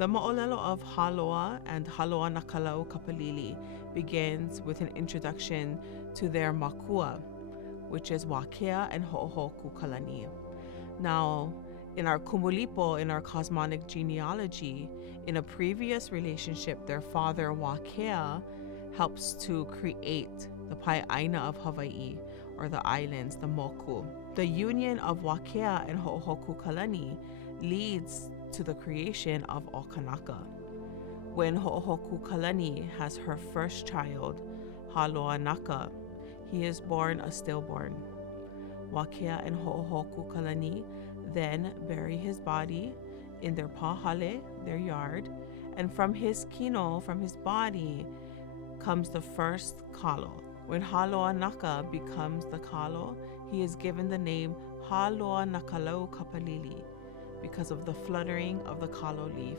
The Moʻolelo of Hāloa and Hāloa na kalo kapalili begins with an introduction to their makua, which is Wakea and Hoʻohoku kalani. Now, in our Kumulipo, in our cosmonic genealogy, in a previous relationship, their father Wakea helps to create the ʻāina of Hawaiʻi, or the islands, the moku. The union of Wakea and Hoʻohoku kalani leads to the creation of all kanaka. When Hoʻohoku kalani has her first child, Hāloa naka, he is born a stillborn. Wakea and Hoʻohoku kalani then bury his body in their pahale, their yard, and from his kino, from his body, comes the first kalo. When Hāloa naka becomes the kalo, he is given the name Hāloa na kalo kapalili because of the fluttering of the kalo leaf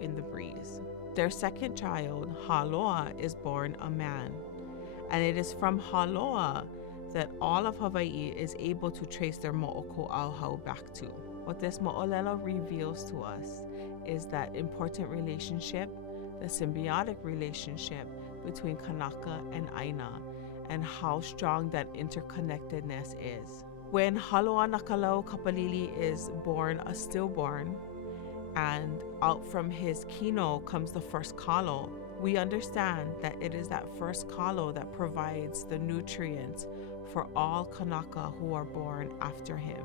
in the breeze. Their second child, Hāloa, is born a man, and it is from Hāloa that all of Hawaiʻi is able to trace their moʻokoʻauhau back to. What this moʻolelo reveals to us is that important relationship, the symbiotic relationship between kanaka and ʻāina, and how strong that interconnectedness is. When Hāloa na kalo kapalili is born a stillborn, and out from his kino comes the first kalo, we understand that it is that first kalo that provides the nutrients for all kanaka who are born after him.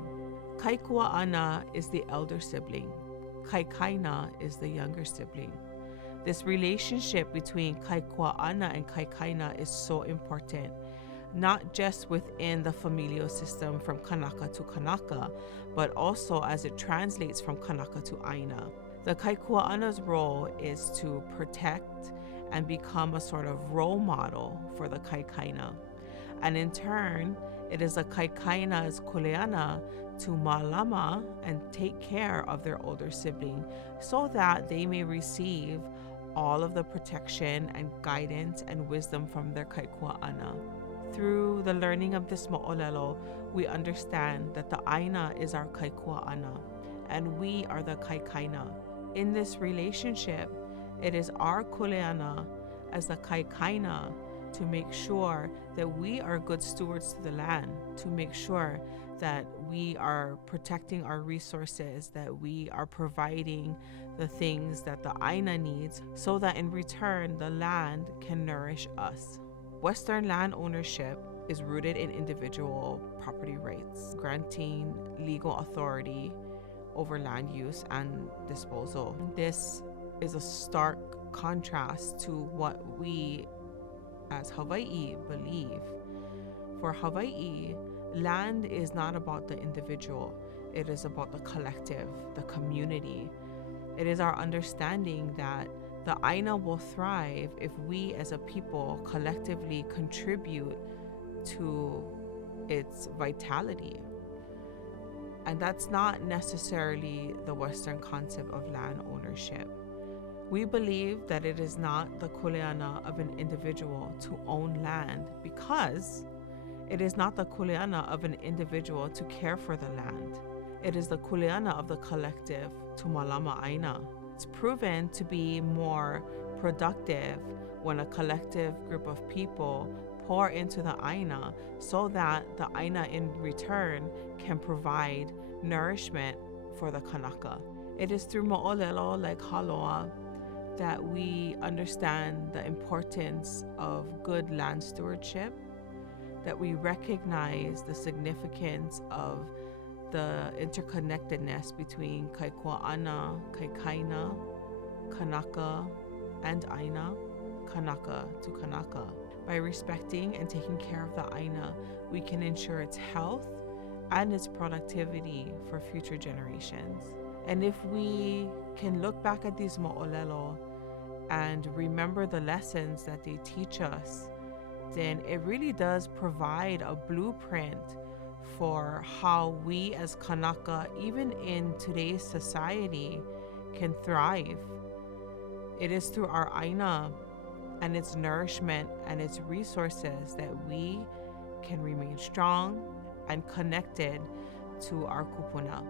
Kaikuaʻana is the elder sibling. Kaikaina is the younger sibling. This relationship between Kaikuaʻana and Kaikaina is so important, not just within the familial system from kanaka to kanaka, but also as it translates from kanaka to ʻāina. The Kaikuaʻana's role is to protect and become a sort of role model for the Kaikaina. And in turn, it is the Kaikaina's kuleana to mālama and take care of their older sibling so that they may receive all of the protection and guidance and wisdom from their Kaikuaʻana. Through the learning of this moʻolelo, we understand that the ʻāina is our Kaikuaʻana and we are the Kaikaina. In this relationship, it is our kuleana as the Kaikaina to make sure that we are good stewards to the land, to make sure that we are protecting our resources, that we are providing the things that the ʻāina needs, so that in return the land can nourish us. Western land ownership is rooted in individual property rights, granting legal authority over land use and disposal. This is a stark contrast to what we as Hawaiʻi believe. For Hawaiʻi, land is not about the individual, it is about the collective, the community. It is our understanding that the ʻāina will thrive if we as a people collectively contribute to its vitality. And that's not necessarily the Western concept of land ownership. We believe that it is not the kuleana of an individual to own land because it is not the kuleana of an individual to care for the land. It is the kuleana of the collective to mālama ʻāina. It's proven to be more productive when a collective group of people pour into the ʻāina so that the ʻāina in return can provide nourishment for the kanaka. It is through moʻolelo like Hāloa that we understand the importance of good land stewardship, that we recognize the significance of the interconnectedness between Kaikuaʻana, Kaikaina, kanaka, and ʻāina, kanaka to kanaka. By respecting and taking care of the ʻāina, we can ensure its health and its productivity for future generations. And if we can look back at these moʻolelo and remember the lessons that they teach us, then it really does provide a blueprint for how we as kanaka, even in today's society, can thrive. It is through our ʻāina and its nourishment and its resources that we can remain strong and connected to our kūpuna.